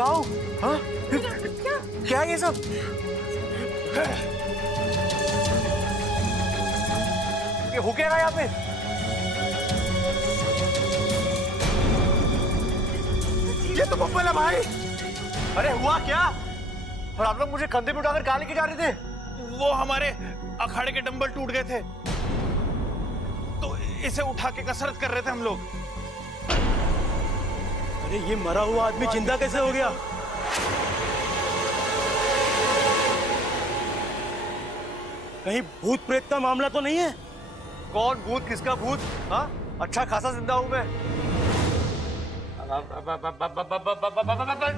कहाँ हूँ? हाँ? क्या है ये सब? ये हो क्या रहा है यहाँ पे? ये तो बब्बल है भाई। अरे हुआ क्या? और आप लोग मुझे कंधे पे उठाकर कहाँ लेके जा रहे थे? वो हमारे अखाड़े के डंबल टूट गए थे, तो इसे उठा के कसरत कर रहे थे हम लोग। अरे ये मरा हुआ आदमी जिंदा कैसे हो गया? कहीं भूत प्रेत का मामला तो नहीं है? कौन भूत, किसका भूत? हाँ, अच्छा खासा जिंदा हूं मैं।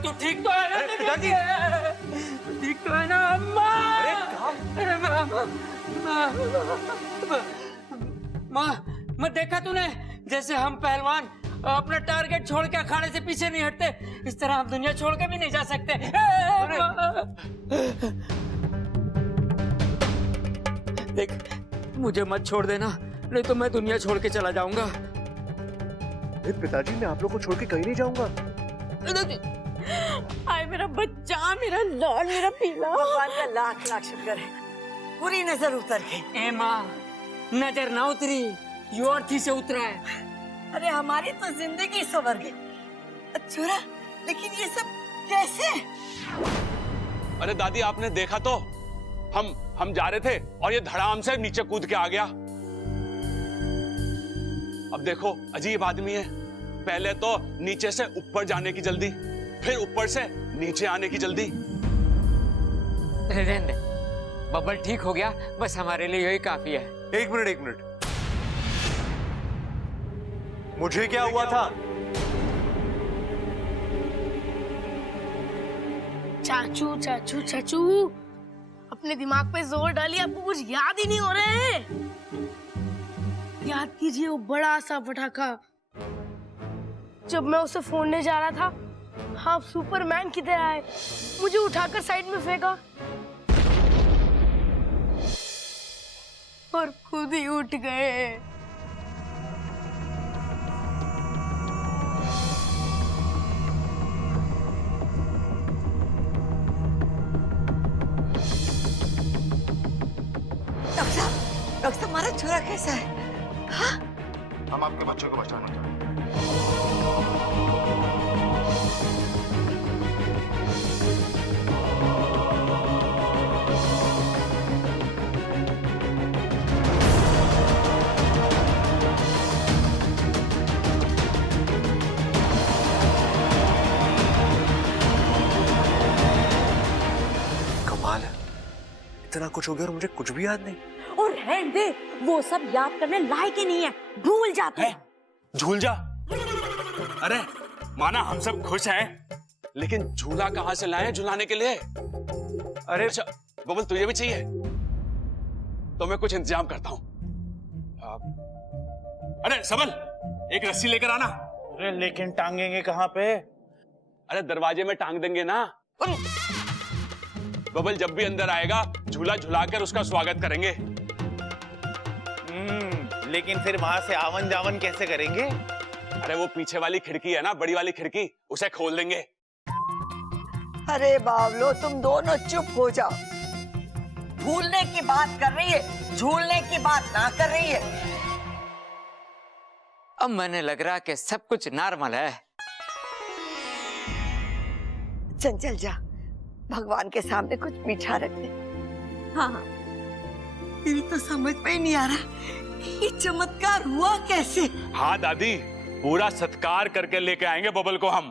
तू ठीक तो है ना? पिताजी, ठीक तो है ना? अम्मा! अरे कहाँ? माँ, देखा तूने जैसे हम पहलवान अपना टारगेट छोड़ के अखाड़े से पीछे नहीं हटते, इस तरह हम दुनिया छोड़ के भी नहीं जा सकते। देख, मुझे मत छोड़ देना, नहीं तो मैं दुनिया छोड़ के चला जाऊंगा। पिताजी, मैं आप लोग को छोड़ के कहीं नहीं जाऊंगा। आए मेरा बच्चा, मेरा लाल, मेरा पीला। भगवान का लाख लाख शुक्र है, पूरी नजर उतर गई। ए माँ, नजर ना उतरी, यो अर्थी से उतरा है। अरे हमारी तो जिंदगी संवर गई। छोरा, लेकिन ये सब कैसे? अरे दादी, आपने देखा तो, हम जा रहे थे और ये धड़ाम से नीचे कूद के आ गया। अब देखो, अजीब आदमी है, पहले तो नीचे से ऊपर जाने की जल्दी, फिर ऊपर से नीचे आने की जल्दी। रहने दे, बबल ठीक हो गया, बस हमारे लिए यही काफी है। एक मिनट, मुझे क्या हुआ था? चाचू, अपने दिमाग पे जोर डालिए, आपको कुछ याद ही नहीं हो रहे हैं। याद कीजिए वो बड़ा सा पटाखा, जब मैं उसे फोड़ने जा रहा था, आप सुपरमैन की तरह आए, मुझे उठाकर साइड में फेंका और खुद ही उठ गए। डॉक्टर साहब, हमारा छोरा कैसा है? हाँ? हम आपके बच्चों को बचाना चाहते हैं। कमाल है, इतना कुछ हो गया और मुझे कुछ भी याद नहीं। और रहने दे, वो सब याद करने लायक ही नहीं है, भूल जाते हैं। झूल जा। अरे माना हम सब खुश हैं, लेकिन झूला कहाँ से लाए झुलाने के लिए? अरे अच्छा बबल, तुझे भी चाहिए तो मैं कुछ इंतजाम करता हूँ। अरे सबल, एक रस्सी लेकर आना। अरे लेकिन टांगेंगे कहाँ पे? अरे दरवाजे में टांग देंगे ना। बबल जब भी अंदर आएगा, झूला झुलाकर उसका स्वागत करेंगे। लेकिन फिर वहां से आवन जावन कैसे करेंगे? अरे वो पीछे वाली खिड़की है ना, बड़ी वाली खिड़की, उसे खोल देंगे। अरे बावलो, तुम दोनों चुप हो जाओ। भूलने की बात कर रही है, झूलने की बात ना कर रही है। अब मैंने लग रहा कि सब कुछ नॉर्मल है। चंचल जा, भगवान के सामने कुछ मीठा रख दे। हाँ, मेरी तो समझ में ही नहीं आ रहा, ये चमत्कार हुआ कैसे? हाँ दादी, पूरा सत्कार करके लेके आएंगे बबल को हम।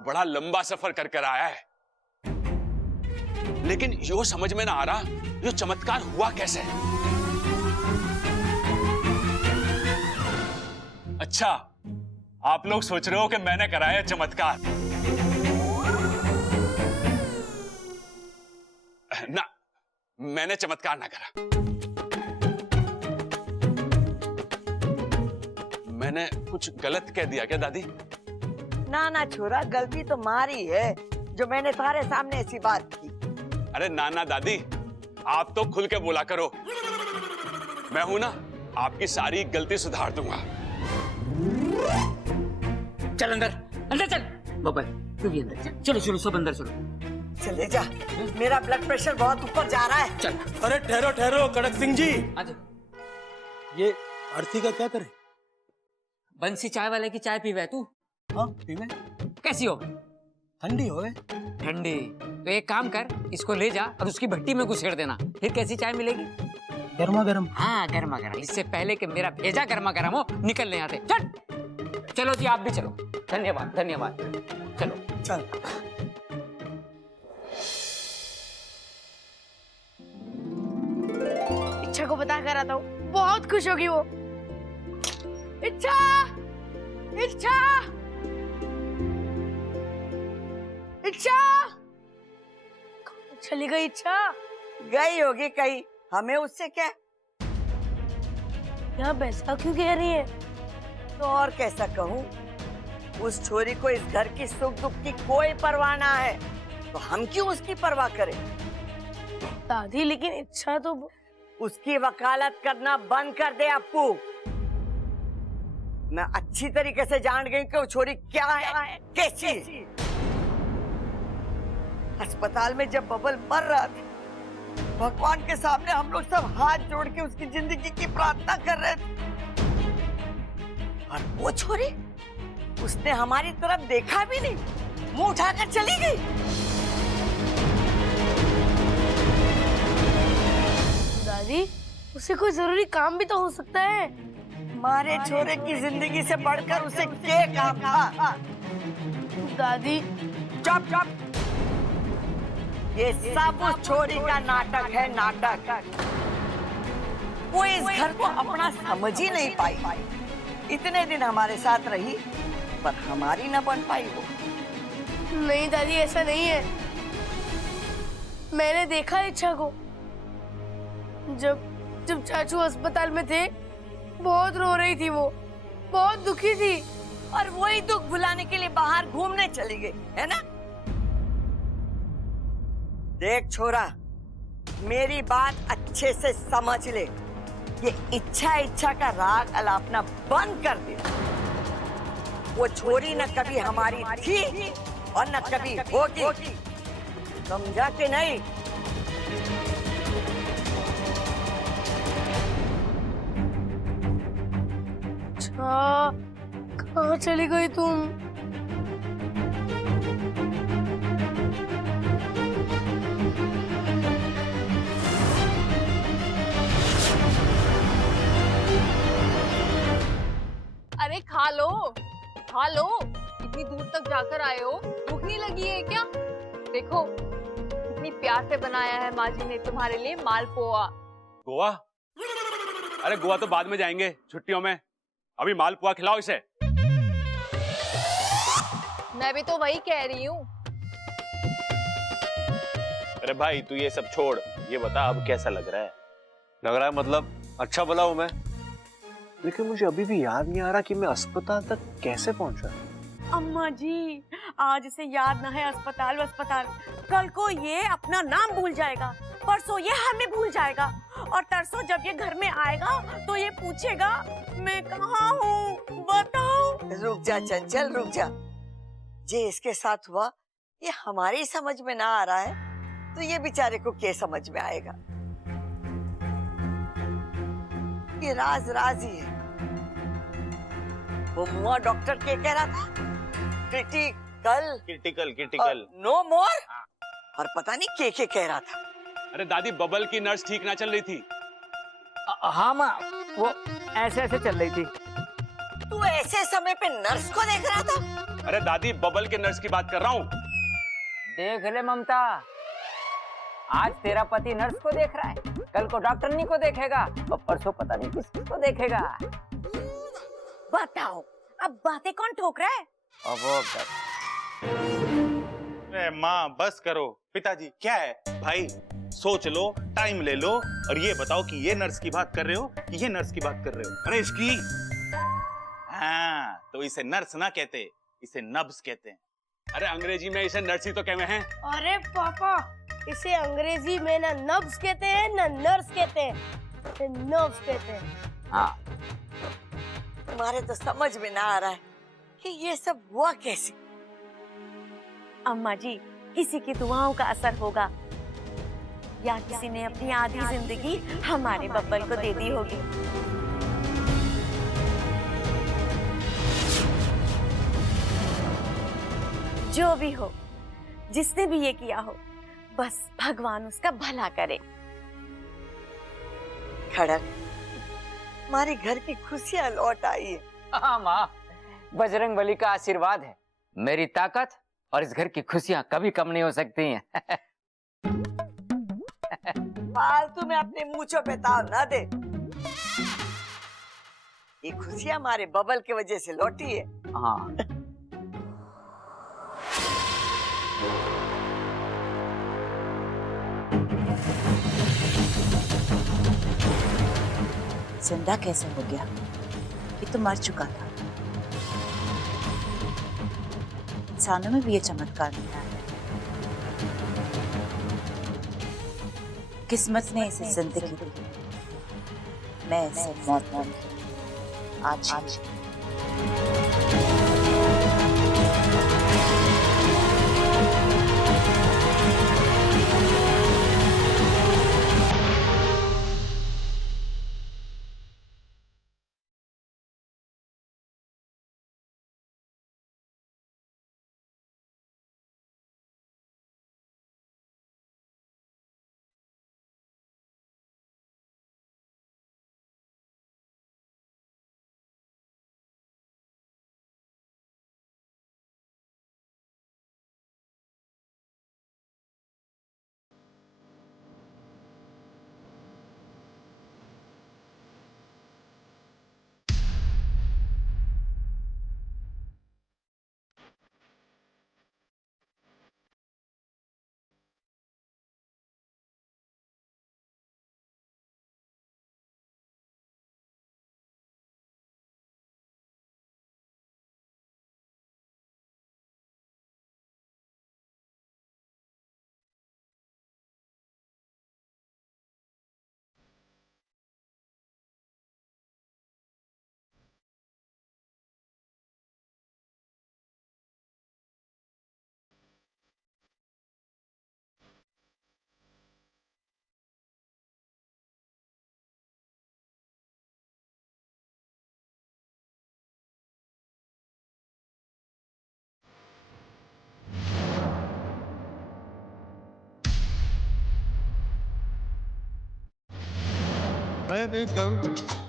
बड़ा लंबा सफर कर कर आया है, लेकिन यो समझ में ना आ रहा, यो चमत्कार हुआ कैसे? अच्छा, आप लोग सोच रहे हो कि मैंने कराया चमत्कार? ना, मैंने चमत्कार ना करा। मैंने कुछ गलत कह दिया क्या दादी? ना ना छोरा, गलती तो मारी है जो मैंने तुम्हारे सामने ऐसी बात की। अरे ना दादी, आप तो खुल के बोला करो, मैं हूं ना, आपकी सारी गलती सुधार दूंगा। चल अंदर, अंदर चल बबल, तू भी अंदर चल। चलो चलो सब अंदर चलो। चले जा, मेरा ब्लड प्रेशर बहुत ऊपर जा रहा है। चल अरे ठहरो ठहरो कड़क सिंह जी, आजा। ये आरती का क्या करे? बंसी चाय वाले की चाय पीवे तू? हाँ पीवे। कैसी हो? ठंडी होवे। ठंडी? तो एक काम कर, इसको ले जा और उसकी भट्टी में घुसेड़ देना, फिर कैसी चाय मिलेगी? गर्मा गर्म। हाँ गर्मा गर्म, इससे पहले कि मेरा भेजा गर्मा गर्म हो निकलने आते। चल चलो जी आप भी चलो। धन्यवाद धन्यवाद। चलो चल। इच्छा को बता कर आता हूँ, बहुत खुश होगी वो। इच्छा, इच्छा, इच्छा, कहाँ चली गई इच्छा? गई होगी कहीं, हमें उससे क्या? यहाँ बैसा क्यों कह रही है? तो और कैसा कहूँ, उस छोरी को इस घर की सुख दुख की कोई परवाह ना है, तो हम क्यों उसकी परवाह करें? दादी लेकिन इच्छा तो उसकी वकालत करना बंद कर दे अप्पू। मैं अच्छी तरीके से जान गई कि वो छोरी क्या है, कैसी है। अस्पताल में जब बबल मर रहा था, भगवान के सामने हम लोग सब हाथ जोड़ के उसकी जिंदगी की प्रार्थना कर रहे थे, और वो छोरी, उसने हमारी तरफ देखा भी नहीं, मुंह उठाकर चली गई। दादी उसे कोई जरूरी काम भी तो हो सकता है। हमारे छोरे की जिंदगी से बढ़कर उसे क्या काम था? दादी चुप चुप, ये सब उस छोरी का नाटक है, नाटक। वो इस घर को अपना समझ ही नहीं पाई। इतने दिन हमारे साथ रही, पर हमारी न बन पाई वो। नहीं दादी ऐसा नहीं है, मैंने देखा इच्छा को जब जब चाचू अस्पताल में थे, बहुत रो रही थी वो, बहुत दुखी थी, और वही दुख भुलाने के लिए बाहर घूमने चली गई, है ना? देख छोरा, मेरी बात अच्छे से समझ ले, ये इच्छा का राग अलापना बंद कर दे। वो छोरी न कभी हमारी थी और न कभी होगी, समझा कि नहीं? अच्छा कहाँ चली गई तुम? अरे खा लो, खा लो, इतनी दूर तक जाकर आए हो, भूख नहीं लगी है क्या? देखो कितनी प्यार से बनाया है माँ जी ने तुम्हारे लिए मालपुआ। गोवा? अरे गोवा तो बाद में जाएंगे छुट्टियों में, अभी मालपुआ खिलाओ इसे। मैं भी तो वही कह रही हूँ। अरे भाई तू ये सब छोड़, ये बता अब कैसा लग रहा है? लग रहा है मतलब अच्छा भला हूं मैं, लेकिन मुझे अभी भी याद नहीं आ रहा कि मैं अस्पताल तक कैसे पहुंचा। अम्मा जी, आज इसे याद ना है अस्पताल अस्पताल, कल को ये अपना नाम भूल जाएगा, परसों ये हमें भूल जाएगा, और तरसों जब ये घर में आएगा तो ये पूछेगा मैं कहाँ हूँ, बताओ। रुक जा चंचल, रुक जा। जे इसके साथ हुआ ये हमारी समझ में ना आ रहा है, तो ये बेचारे को क्या समझ में आएगा? ये राज राज ही है। वो मुआ डॉक्टर क्या कह रहा था? क्रिटिकल नो मोर, और पता नहीं क्या कह रहा था। अरे दादी, बबल की नर्स ठीक ना चल रही थी। हाँ माँ, वो ऐसे ऐसे चल रही थी। तू ऐसे समय पे नर्स को देख रहा था? अरे दादी, बबल के नर्स की बात कर रहा हूँ। देख ले ममता, आज तेरा पति नर्स को देख रहा है, कल को डॉक्टरनी को देखेगा, और परसों पता नहीं किसको देखेगा। बताओ अब बातें कौन ठोक रहा है? अरे माँ बस करो। पिताजी क्या है? भाई सोच लो, टाइम ले लो, और ये बताओ कि ये नर्स की बात कर रहे हो कि ये नर्स की बात कर रहे हो? अरे इसकी, हाँ तो इसे नर्स ना कहते, इसे नब्स कहते हैं। अरे अंग्रेजी में इसे नर्स ही तो कहते हैं। अरे पापा, इसे अंग्रेजी में ना नब्स कहते हैं ना नर्स कहते हैं, इसे नर्व्स कहते हैं। हाँ तुम्हारे तो समझ में ना आ रहा है कि ये सब हुआ कैसे। अम्मा जी, किसी की दुआओं का असर होगा या किसी ने अपनी आधी जिंदगी हमारे बब्बल को दे दी होगी। जो भी हो, जिसने भी ये किया हो, बस भगवान उसका भला करे। खड़क, हमारे घर की खुशियां लौट आई है। हाँ माँ, बजरंग बली का आशीर्वाद है। मेरी ताकत और इस घर की खुशियां कभी कम नहीं हो सकती हैं। फालतू में अपने मूंछों पे ताव ना दे। ये खुशियां हमारे बबल की वजह से लौटी है। हाँ। जिंदा कैसे हो गया? ये तो मर चुका था। इंसानों में भी ये चमत्कार नहीं है। किस्मत ने इसे जिंदगी दी, मैं इसे मौत दूंगी। आज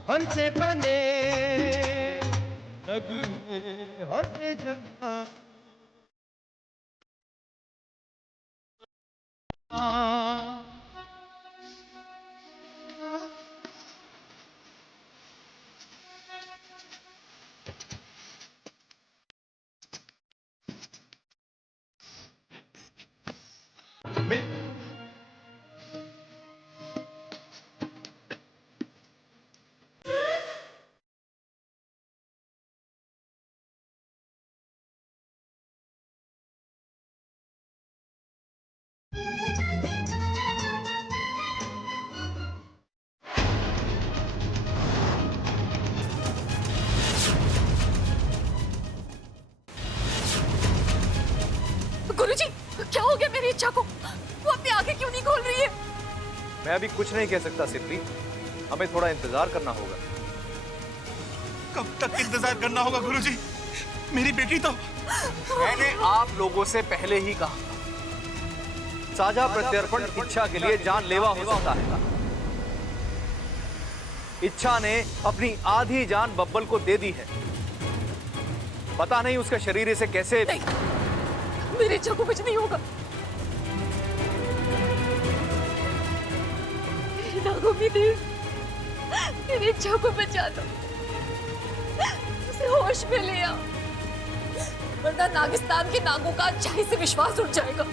हमसे बने होते जगह गुरुजी, क्या हो गया मेरी इच्छा को? वो अपनी आंखें क्यों नहीं खोल रही है? मैं अभी कुछ नहीं कह सकता सिप्री, हमें थोड़ा इंतजार करना होगा। कब तक इंतजार करना होगा गुरुजी? मेरी बेटी तो मैंने आप लोगों से पहले ही कहा, साझा प्रत्यर्पण इच्छा के लिए जानलेवा हो सकता है। इच्छा ने अपनी आधी जान बब्बल को दे दी है। पता नहीं उसका शरीर इसे कैसे मेरी इच्छा को कुछ नहीं होगा। नागों की देव, मेरी इच्छा को बचा दो, उसे होश में ले आओ, वरना नागिस्तान के नागों का अच्छाई से विश्वास उठ जाएगा।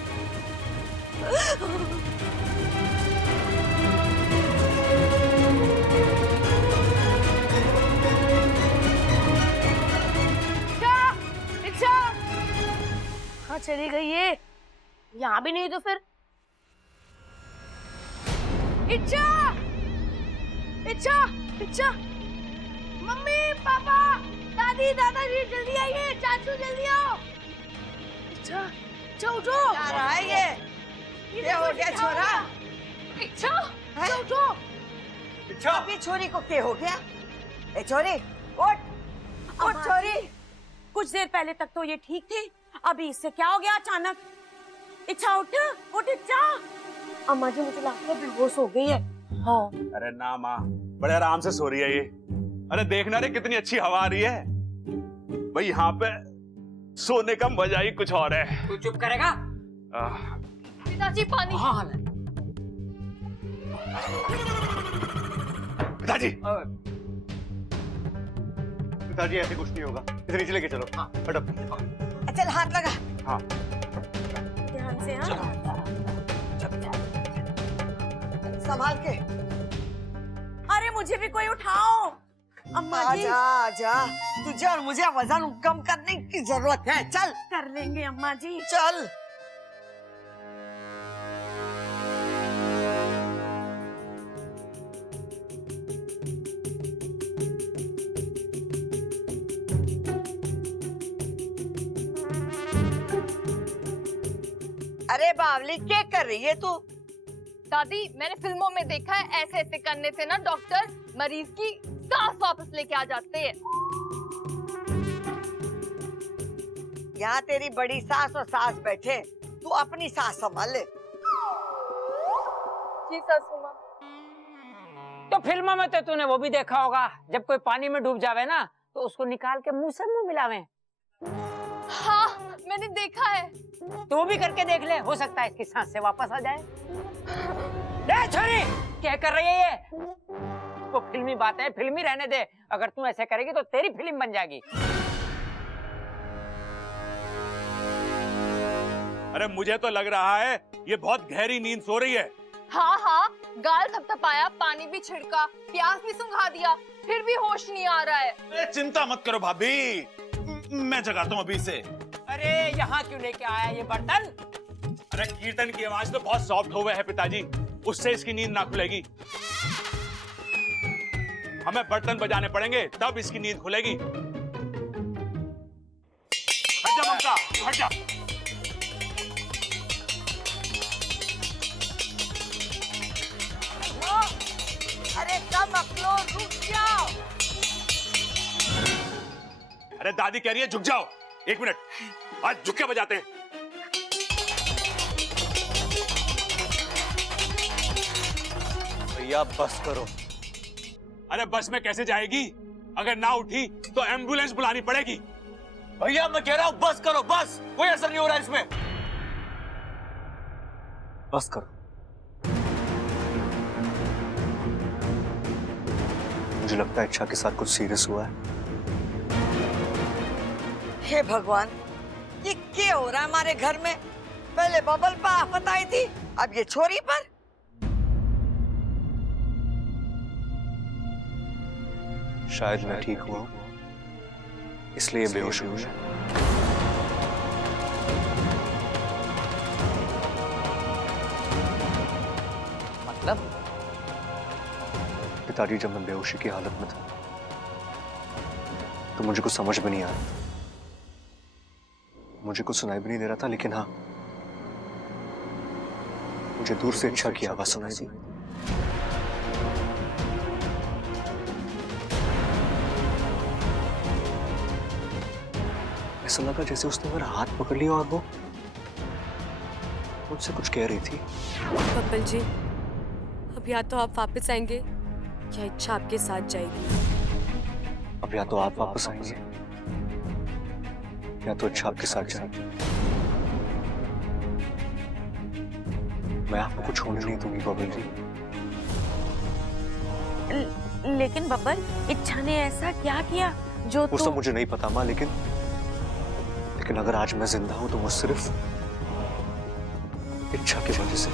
कहाँ चली गई ये? यहाँ भी नहीं तो फिर इच्छा, इच्छा, इच्छा, मम्मी, पापा, दादी, दादाजी, जल्दी आइए, चाचू जल्दी आओ। इच्छा, इच्छा उठो। क्या रहा है ये हो गया छोरा? इच्छा हैं? उठो। इच्छा अभी छोरी को क्या हो गया? ए छोरी उठ उठ छोरी। कुछ देर पहले तक तो ये ठीक थी, अभी इससे क्या हो गया अचानक? इच्छा उठ उठ इच्छा। अम्मा जी मुझे लगता है बेहोश हो गई है। हाँ अरे ना माँ, बड़े आराम से सो रही है ये। अरे देखना रे कितनी अच्छी हवा आ रही है भाई, यहाँ पे सोने का मजा ही कुछ और है। तू चुप करेगा? पिताजी पानी। हाँ पिताजी पिताजी ऐसे कुछ नहीं होगा, इसे नीचे लेके चलो। हटो। चल हाथ लगा। हाँ ध्यान से। हाँ संभाल के। अरे मुझे भी कोई उठाओ। अम्मा जी आजा आजा, तुझे और मुझे वजन कम करने की जरूरत है। चल कर लेंगे अम्मा जी। चल। अरे बावली क्या कर रही है तू? दादी मैंने फिल्मों में देखा है ऐसे ऐसे करने से ना डॉक्टर मरीज की सांस वापस लेके आ जाते हैं। यहाँ तेरी बड़ी सास और सास बैठे, तू अपनी सास संभाल ले। जी सासू माँ। तो फिल्मों में तो तूने वो भी देखा होगा, जब कोई पानी में डूब जावे ना तो उसको निकाल के मुंह से मुंह मिलावे। हाँ मैंने देखा है। तो वो भी करके देख ले, हो सकता है इसकी सांस से वापस आ जाए। ए छोरी, क्या कर रही है ये? वो फिल्मी बात है, फिल्मी रहने दे। अगर तू ऐसे करेगी तो तेरी फिल्म बन जाएगी। अरे मुझे तो लग रहा है ये बहुत गहरी नींद सो रही है। हाँ हाँ, गाल थपथपाया, पानी भी छिड़का, प्यास भी सुंघा दिया, फिर भी होश नहीं आ रहा है। चिंता मत करो भाभी, मैं जगाता हूँ अभी इसे। अरे यहाँ क्यों लेके आया ये बर्तन? अरे कीर्तन की आवाज तो बहुत सॉफ्ट हो गए है पिताजी, उससे इसकी नींद ना खुलेगी। हमें बर्तन बजाने पड़ेंगे तब इसकी नींद खुलेगी। हट जा ममता, हट जा। अरे कम अकलो, रुक जाओ। अरे दादी कह रही है झुक जाओ। एक मिनट, आज झुक के बजाते हैं। भैया बस करो। अरे बस में कैसे जाएगी? अगर ना उठी तो एम्बुलेंस बुलानी पड़ेगी। भैया मैं कह रहा हूँ बस करो, बस कोई असर नहीं हो रहा है इसमें। बस करो। मुझे लगता है इच्छा के साथ कुछ सीरियस हुआ है। हे भगवान, ये क्या हो रहा है हमारे घर में? पहले बबल पर आफत आई थी, अब ये छोरी पर। शायद मैं ठीक हुआ इसलिए बेहोश हुआ। मतलब? पिताजी जब मैं बेहोशी की हालत में था तो मुझे कुछ समझ में नहीं आ रहा, मुझे कुछ सुनाई भी नहीं दे रहा था, लेकिन हाँ मुझे दूर से इच्छा की आवाज सुनाई दी। ऐसा लगा जैसे उसने मेरा हाथ पकड़ लिया और वो मुझसे कुछ कह रही थी। बब्बल जी, अब या तो आप वापस आएंगे या इच्छा आपके साथ जाएगी। अब या तो आप वापस आएंगे या तो इच्छा आपके साथ जाएगी। मैं आपको कुछ होने नहीं दूंगी बबल जी। लेकिन बब्बल, इच्छा ने ऐसा क्या किया जो वो सब मुझे नहीं पता माँ, लेकिन अगर आज मैं जिंदा हूं तो वो सिर्फ इच्छा की वजह से।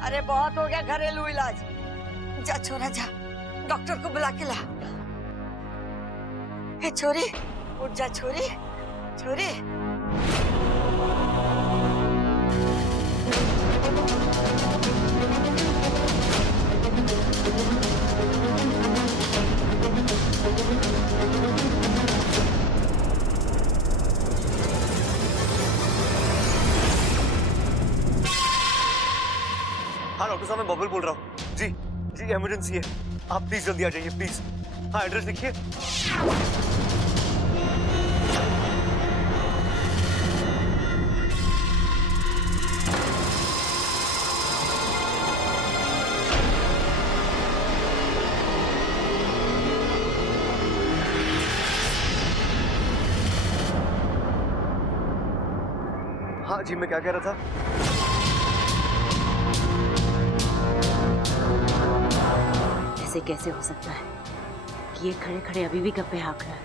अरे बहुत हो गया घरेलू इलाज। जा छोरा जा, डॉक्टर को बुला के ला। हे छोरी, उठ जा छोरी, छोरी। हाँ डॉक्टर साहब, मैं बबल बोल रहा हूँ। जी जी, इमरजेंसी है, आप प्लीज जल्दी आ जाइए प्लीज। हाँ, एड्रेस लिखिए। हाँ जी, मैं क्या कह रहा था? ऐसे कैसे हो सकता है कि ये खड़े खड़े अभी भी गप्पे हाँक रहा है?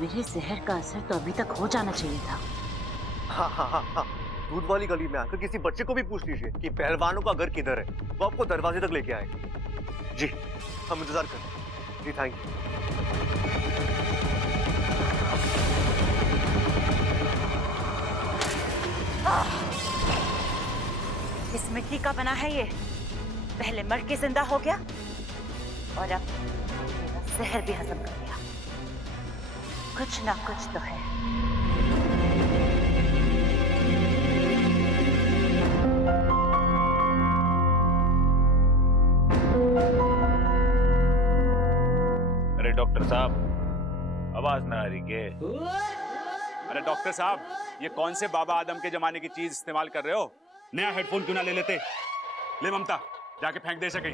मेरे जहर का असर तो अभी तक हो जाना चाहिए था। हाँ हाँ हाँ हाँ, दूध वाली गली में आकर किसी बच्चे को भी पूछ लीजिए कि पहलवानों का घर किधर है, वो आपको दरवाजे तक लेके आएगा। जी, हम इंतजार कर रहे हैं। जी थैंक यू। इस मिट्टी का बना है ये, पहले मर के जिंदा हो गया और अब मेरा जहर भी हजम कर लिया। कुछ ना कुछ तो है। अरे डॉक्टर साहब, आवाज ना आ रही के? अरे डॉक्टर साहब, ये कौन से बाबा आदम के जमाने की चीज इस्तेमाल कर रहे हो? नया हेडफोन क्यों ना ले लेते? ले ममता, जाके फेंक दे सके।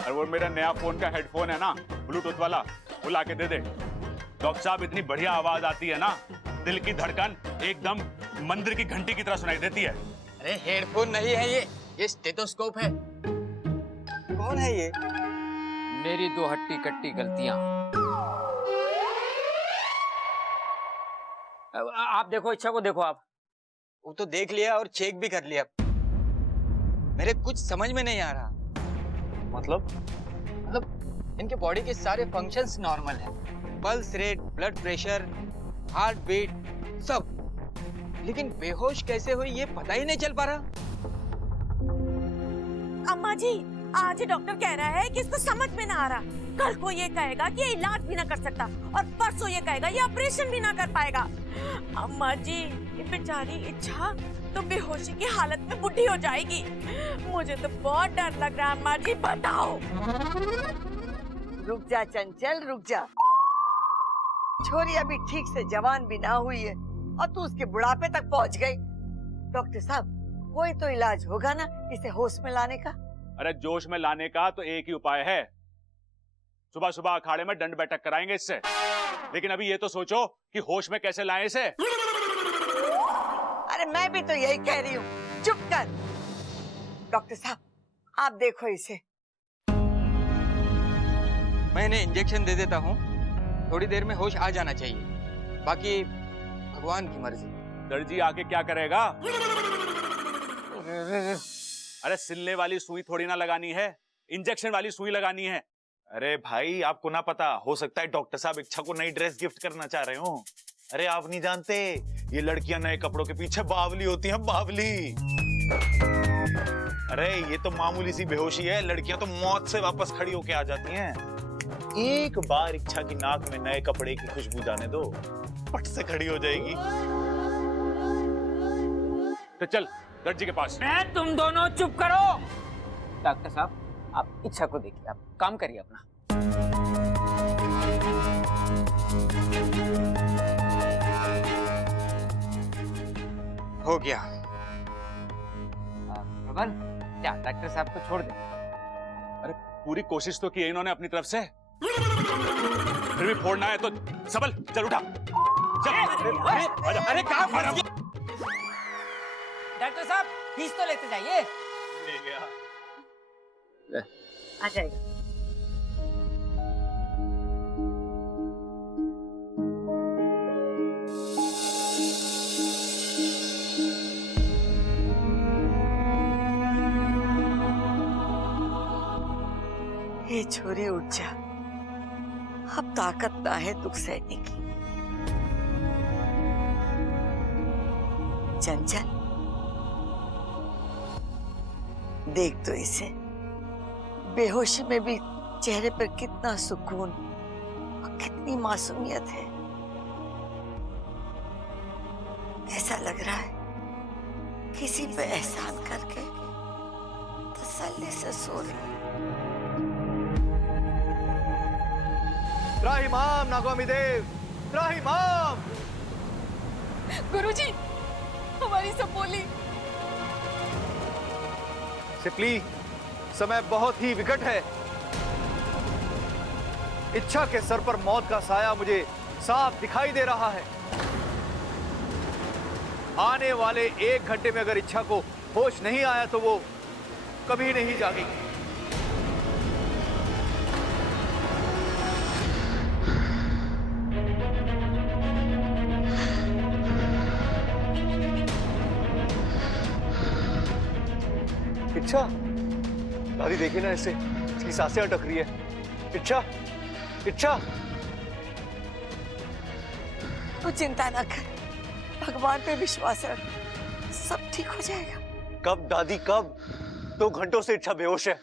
और वो मेरा नया फोन का हेडफोन है ना, ब्लूटूथ वाला, वो लाके दे दे। डॉक्टर साहब, इतनी बढ़िया आवाज आती है ना, दिल की धड़कन एकदम मंदिर की घंटी की तरह सुनाई देती है। अरे हेडफोन नहीं है ये स्टेथोस्कोप है। कौन है ये? मेरी दो हट्टी कट्टी गलतियां। आप देखो, इच्छा को देखो आप। वो तो देख लिया और चेक भी कर लिया। मेरे कुछ समझ में नहीं आ रहा। मतलब इनके बॉडी के सारे फंक्शंस नॉर्मल हैं, pulse rate, blood pressure, heart beat, सब, लेकिन बेहोश कैसे हुई ये पता ही नहीं चल पा रहा। अम्मा जी, आज डॉक्टर कह रहा है कि इसको समझ में ना आ रहा, कल को ये कहेगा कि ये इलाज भी ना कर सकता और परसों ये कहेगा ये ऑपरेशन भी ना कर पाएगा। अम्मा जी, ये बेचारी इच्छा तो बेहोशी की हालत में बुढ़ी हो जाएगी। मुझे तो बहुत डर लग रहा है अम्मा जी, बताओ। रुक जा चंचल, रुक जा। छोरी अभी ठीक से जवान भी ना हुई है और तू उसके बुढ़ापे तक पहुंच गई। डॉक्टर साहब, कोई तो इलाज होगा ना इसे होश में लाने का? अरे जोश में लाने का तो एक ही उपाय है, सुबह सुबह अखाड़े में दंड बैठक कराएंगे इससे। लेकिन अभी ये तो सोचो कि होश में कैसे लाएं इसे। अरे मैं भी तो यही कह रही हूँ, चुप कर। डॉक्टर साहब, आप देखो इसे। मैं इन्हें इंजेक्शन दे देता हूँ, थोड़ी देर में होश आ जाना चाहिए, बाकी भगवान की मर्जी। दर्जी आके क्या करेगा? अरे सिलने वाली सुई थोड़ी ना लगानी है, इंजेक्शन वाली सुई लगानी है। अरे भाई, आपको ना पता, हो सकता है डॉक्टर साहब इच्छा को नई ड्रेस गिफ्ट करना चाह रहे हो। अरे आप नहीं जानते, ये लड़कियां नए कपड़ों के पीछे बावली होती हैं, बावली। अरे ये तो मामूली सी बेहोशी है, लड़कियां तो मौत से वापस खड़ी होके आ जाती हैं। एक बार इच्छा की नाक में नए कपड़े की खुशबू जाने दो, पट से खड़ी हो जाएगी। तो चल दर्जी के पास। मैं, तुम दोनों चुप करो। डॉक्टर साहब, आप इच्छा को देखिए, आप काम करिए अपना। हो गया। प्रबल, क्या डॉक्टर साहब को छोड़ दे। अरे पूरी कोशिश तो की है इन्होंने अपनी तरफ से, फिर भी फोड़ना है तो सबल चल उठा, चल। अरे कहाँ फंस गया? डॉक्टर साहब, फीस तो लेते जाइए। ले गया। आ जाएगा। ये छोरी उठ जा, अब ताकत ना है दुख सहने की। चंचल, देख तो इसे, बेहोशी में भी चेहरे पर कितना सुकून और कितनी मासूमियत है। ऐसा लग रहा है किसी पे एहसान करके तसल्ली से सो रहा है। त्राहिमाम नागवामी देव, त्राहिमाम। गुरुजी, हमारी सब बोली। सिपली, समय बहुत ही विकट है। इच्छा के सर पर मौत का साया मुझे साफ दिखाई दे रहा है। आने वाले 1 घंटे में अगर इच्छा को होश नहीं आया तो वो कभी नहीं जागेगी। इच्छा, दादी देखिए ना, इसे इसकी सांसें अटक रही है। इच्छा, इच्छा। तू चिंता ना कर, भगवान पे विश्वास रख, सब ठीक हो जाएगा। कब दादी, कब? 2 घंटों से इच्छा बेहोश है।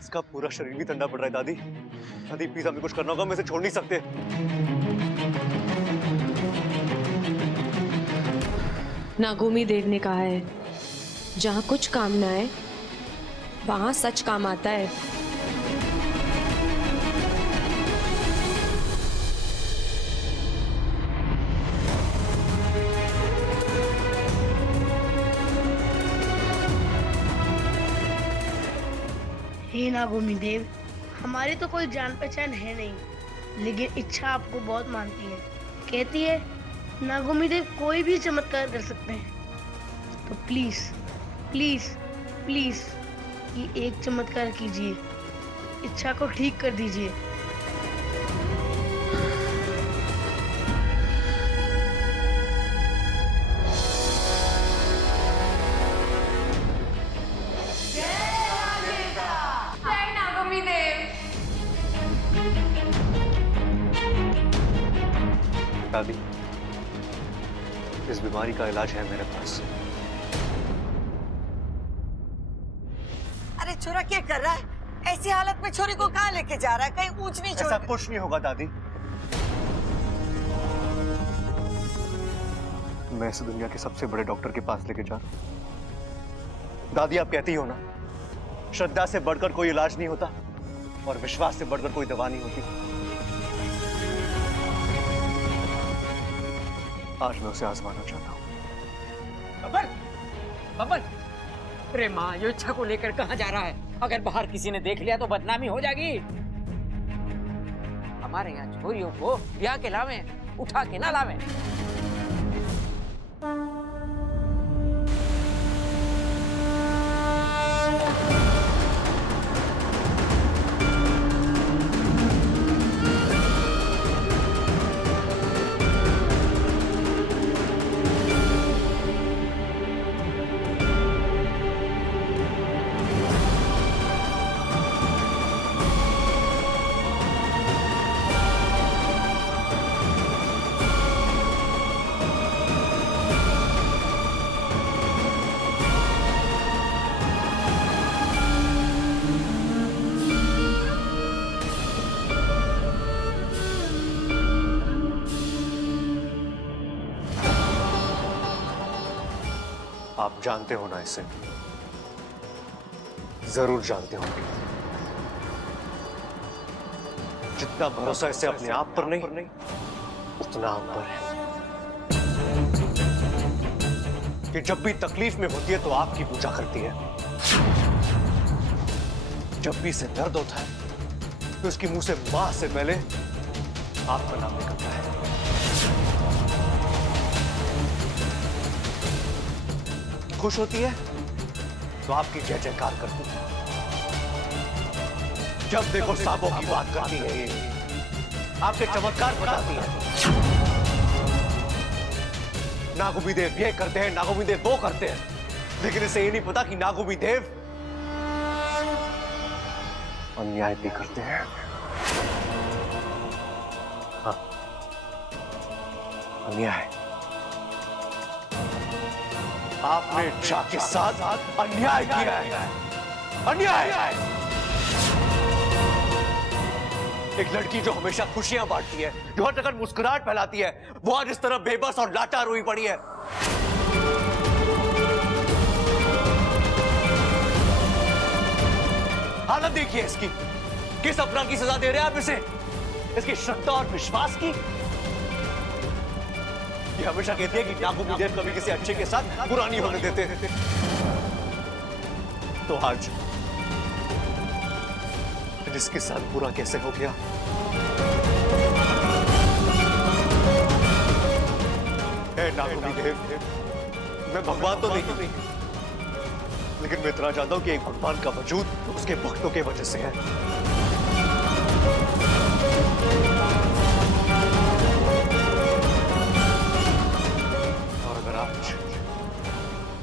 इसका पूरा शरीर भी ठंडा पड़ रहा है। दादी, दादी प्लीज हमें कुछ करना होगा, हम इसे छोड़ नहीं सकते। नागोमी देव ने कहा है, जहाँ कुछ काम न आए वहाँ सच काम आता है। हे नागोमी देव, हमारी तो कोई जान पहचान है नहीं, लेकिन इच्छा आपको बहुत मानती है। कहती है नागोमी देव कोई भी चमत्कार कर सकते हैं। तो प्लीज प्लीज प्लीज ये एक चमत्कार कीजिए, इच्छा को ठीक कर दीजिए। दादी, इस बीमारी का इलाज है मेरे पास। अरे छोरा क्या कर रहा है? ऐसी हालत में छोरी को कहाँ लेके जा रहा है? कहीं ऊंच नीच ऐसा कुछ नहीं होगा दादी। मैं इस दुनिया के सबसे बड़े डॉक्टर के पास लेके जा रहा हूं। दादी, आप कहती हो ना, श्रद्धा से बढ़कर कोई इलाज नहीं होता और विश्वास से बढ़कर कोई दवा नहीं होती। आज मैं उसे आजमाना चाहता हूँ। बबल, बबल, अरे माँ, ये इच्छा को लेकर कहाँ जा रहा है? अगर बाहर किसी ने देख लिया तो बदनामी हो जाएगी। हमारे यहाँ छोरियों को ब्याह के लावे, उठा के ना लावे। आप जानते हो ना इसे, जरूर जानते होंगे। जितना भरोसा इसे अपने आप पर नहीं, उतना हम पर है। कि जब भी तकलीफ में होती है तो आपकी पूजा करती है, जब भी इसे दर्द होता है तो उसके मुंह से मां से पहले आपका नाम निकलता है। खुश होती है तो आपकी जय जयकार करती है। जब देखो सांपों की बात करती है, आपके चमत्कार बताती है। नागोमी देव ये करते हैं, नागोमी देव वो करते हैं, लेकिन इसे ये नहीं पता कि नागोमी देव अन्याय भी करते हैं। हाँ, अन्याय। आपने इच्छा के साथ अन्याय किया है। अन्याय। एक लड़की जो हमेशा खुशियां बांटती है, जो हर जगह मुस्कुराहट फैलाती है, वो आज इस तरह बेबस और लाचार हुई पड़ी है। हालत देखिए इसकी। किस अपराध की सजा दे रहे हैं आप इसे? इसकी श्रद्धा और विश्वास की। ये हमेशा कहती है कि नागुमी देव कभी किसी अच्छे के साथ बुरा नहीं होने देते। तो आज जिसके साथ बुरा कैसे हो गया? हे नागुमी देव, मैं भगवान तो नहीं, लेकिन मैं इतना जानता हूं कि एक भगवान का वजूद उसके भक्तों के वजह से है। और अगर आज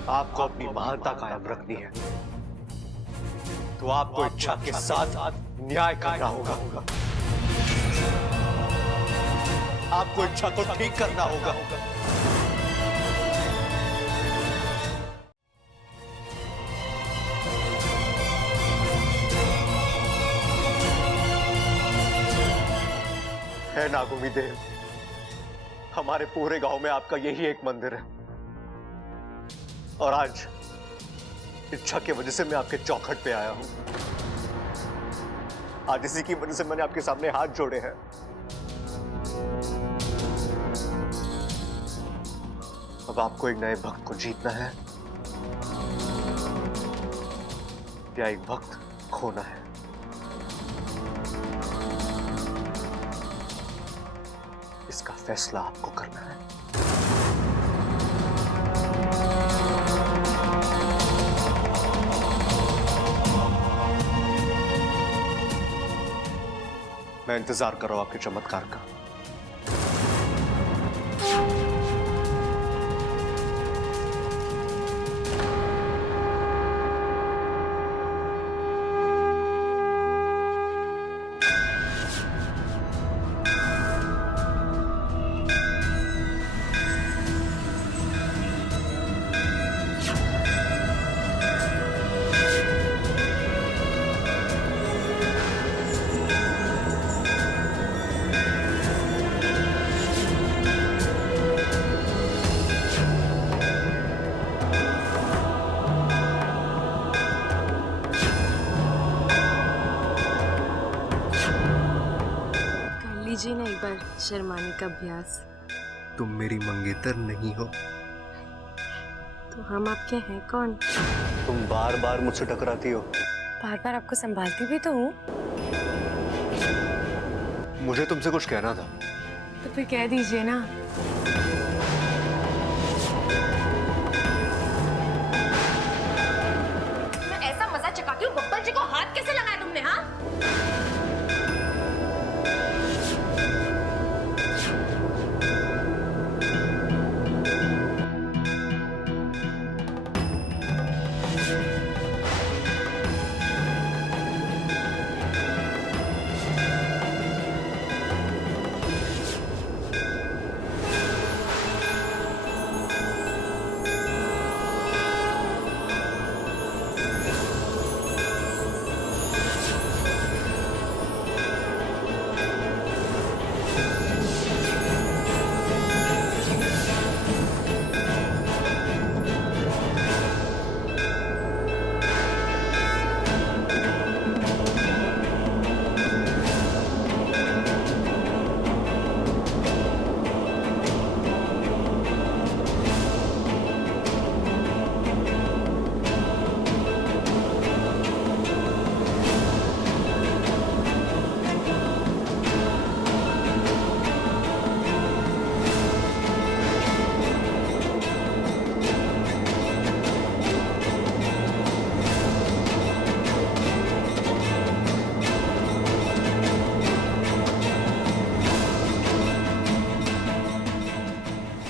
आपको अपनी महानता कायम रखनी है, तो आपको इच्छा के साथ न्याय करना होगा। आपको इच्छा को ठीक करना होगा। है नागुमी देव, हमारे पूरे गांव में आपका यही एक मंदिर है, और आज इच्छा की वजह से मैं आपके चौखट पे आया हूं। आज इसी की वजह से मैंने आपके सामने हाथ जोड़े हैं। अब आपको एक नए भक्त को जीतना है या एक भक्त खोना है। इसका फैसला आपको करना है। मैं इंतजार कर रहा हूं आपके चमत्कार का। लीजिए ना एक बार शर्माने का अभ्यास। तुम मेरी मंगेतर नहीं हो। तो हम आपके हैं कौन? तुम बार बार मुझसे टकराती हो। बार बार आपको संभालती भी तो हूँ। मुझे तुमसे कुछ कहना था। तो फिर कह दीजिए ना। मैं ऐसा मजा चकाती हूँ, बब्बर जी को हाथ कैसे लगाया तुमने? हाँ,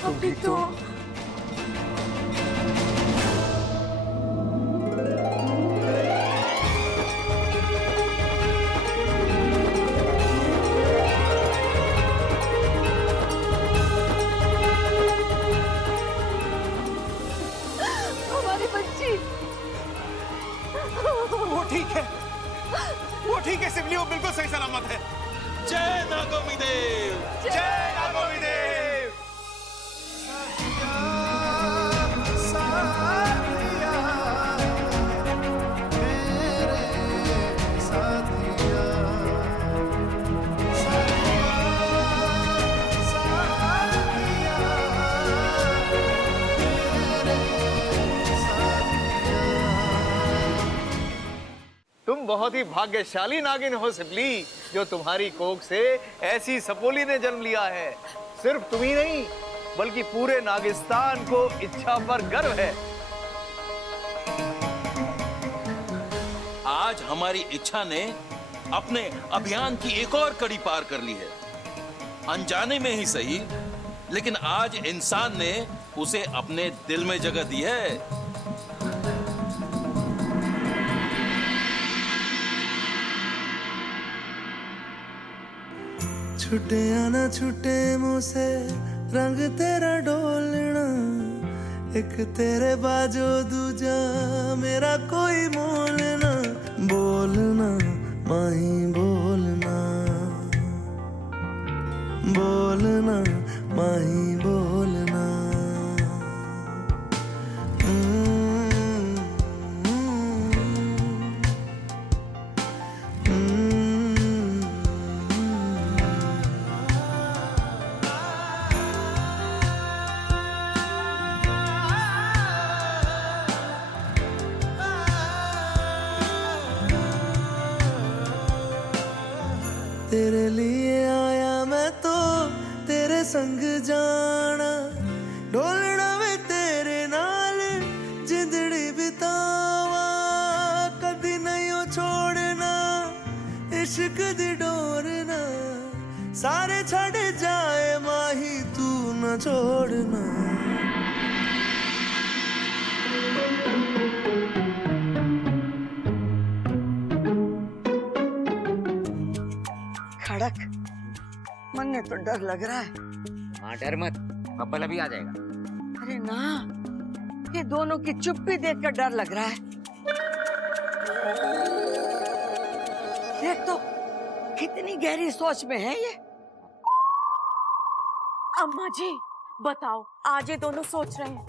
अभी तो हमारी बच्ची। उठ बहुत ही भाग्यशाली नागिन हो सिबली, जो तुम्हारी कोख से ऐसी सपोली ने जन्म लिया है। सिर्फ तुम ही नहीं, बल्कि पूरे नागिस्तान को इच्छा पर गर्व है। आज हमारी इच्छा ने अपने अभियान की एक और कड़ी पार कर ली है। अनजाने में ही सही, लेकिन आज इंसान ने उसे अपने दिल में जगह दी है। छुटे या ना छुटे मुँह से रंग तेरा डोलना, एक तेरे बाजो दूजा मेरा कोई मोल ना। बोलना माही बोलना, बोलना माही बोलना। तेरे लिए आया मैं तो तेरे संग जाना, डोलना वे तेरे नाल जिंदड़ी बितावा। कदी नहीं छोड़ना इश्क दी डोरना, सारे छड़ जाए माही तू न छोड़ना। खड़क, मन में तो डर लग रहा है। हाँ डर मत, बब्बल अभी आ जाएगा। अरे ना, ये दोनों की चुप्पी देखकर डर लग रहा है। देख तो कितनी गहरी सोच में है ये। अम्मा जी बताओ, आज ये दोनों सोच रहे हैं,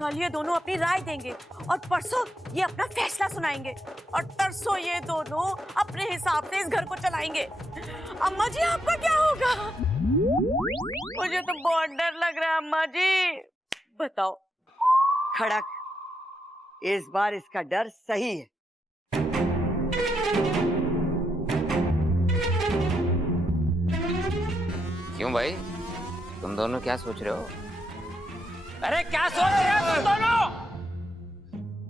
कल ये दोनों अपनी राय देंगे और परसों ये अपना फैसला सुनाएंगे और तरसों ये दोनों अपने हिसाब से इस घर को चलाएंगे। अम्मा जी आपका क्या होगा? मुझे तो बहुत डर लग रहा है अम्मा जी, बताओ। खड़क, इस बार इसका डर सही है। क्यों भाई, तुम दोनों क्या सोच रहे हो? अरे क्या सोच रहे हो तुम दोनों?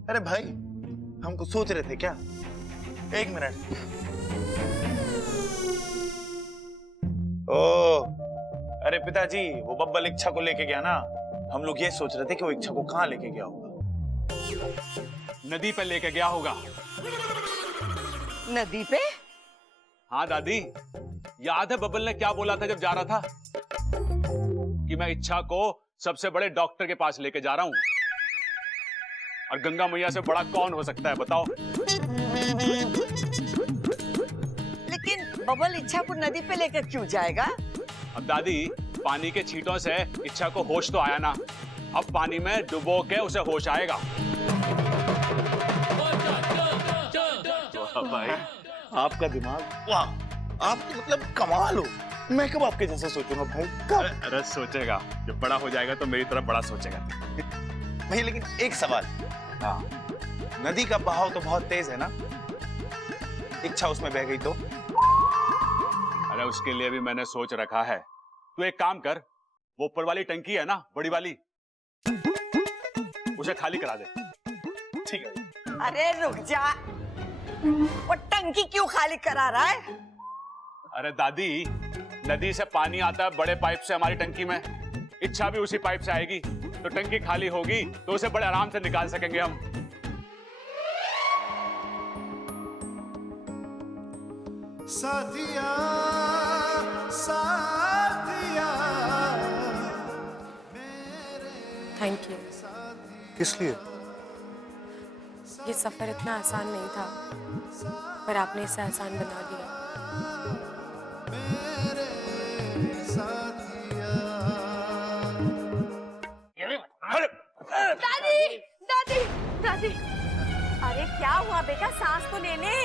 अरे भाई, हम कुछ सोच रहे थे क्या? एक मिनट। ओ, अरे पिताजी, वो बब्बल इच्छा को लेके गया ना, हम लोग ये सोच रहे थे कि वो इच्छा को कहाँ लेके गया होगा। नदी पे लेके गया होगा। नदी पे? हाँ दादी, याद है बब्बल ने क्या बोला था जब जा रहा था? कि मैं इच्छा को सबसे बड़े डॉक्टर के पास लेके जा रहा हूं। और गंगा मैया से बड़ा कौन हो सकता है बताओ? लेकिन बब्बल इच्छा को नदी पे लेकर क्यों जाएगा? अब दादी, पानी के छींटों से इच्छा को होश तो आया ना, अब पानी में डुबो के उसे होश आएगा। भाई, आपका दिमाग, वाह, आप तो मतलब कमाल हो। मैं कब आपके जैसा सोचूंगा भाई, कब? अरे सोचेगा, जब बड़ा हो जाएगा तो मेरी तरफ बड़ा सोचेगा। भाई लेकिन एक सवाल, हाँ, नदी का बहाव तो बहुत तेज है ना, इच्छा उसमें बह गई तो? अरे उसके लिए भी मैंने सोच रखा है। तू एक काम कर, वो ऊपर वाली टंकी है ना, बड़ी वाली, उसे खाली करा दे। ठीक है। अरे रुक जा, वो टंकी क्यों खाली करा रहा है? अरे दादी, नदी से पानी आता है बड़े पाइप से हमारी टंकी में, इच्छा भी उसी पाइप से आएगी, तो टंकी खाली होगी तो उसे बड़े आराम से निकाल सकेंगे हम। साथिया साथिया। Thank you. किस लिए? ये सफर इतना आसान नहीं था, पर आपने इसे आसान बना दिया। दादी, दादी, दादी, अरे क्या हुआ बेटा, सांस तो ले ले।